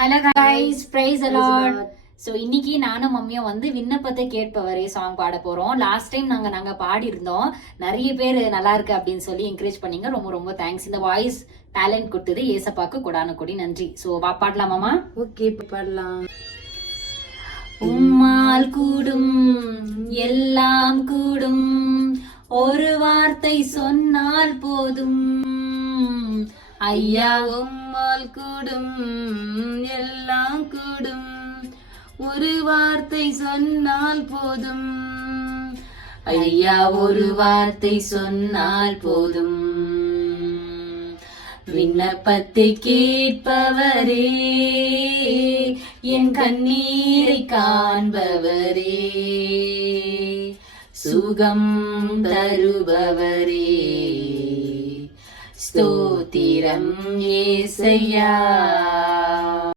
Hello guys, praise the Lord. So இன்னைக்கு நானும் மம்மியும் வந்து விண்ணப்பத்தை கேட்பவரே சாங் பாட போறோம். லாஸ்ட் டைம் நாங்க பாடி இருந்தோம். நிறைய பேர் நல்லா இருக்கு அப்படின்னு சொல்லி என்கரேஜ் பண்ணீங்க. ரொம்ப ரொம்ப தேங்க்ஸ். இந்த வாய்ஸ் டேலண்ட் கொடுத்தது ஏசப்பாக்கு கொடான கொடி நன்றி. ஸோ பாடலாமாமா? ஓகே, பாடலாம். உம்மால் கூடும் எல்லாம் கூடும், ஒரு வார்த்தை சொன்னால் போதும். ஐயா உம்மால் கூடும் எல்லாம் கூடும், ஒரு வார்த்தை சொன்னால் போதும். ஐயா ஒரு வார்த்தை சொன்னால் போதும். விண்ணப்பத்தை கேட்பவரே, என் கண்ணீரை காண்பவரே, சுகம் தருபவரே, ஸ்தோத்திரம் ஏசையா.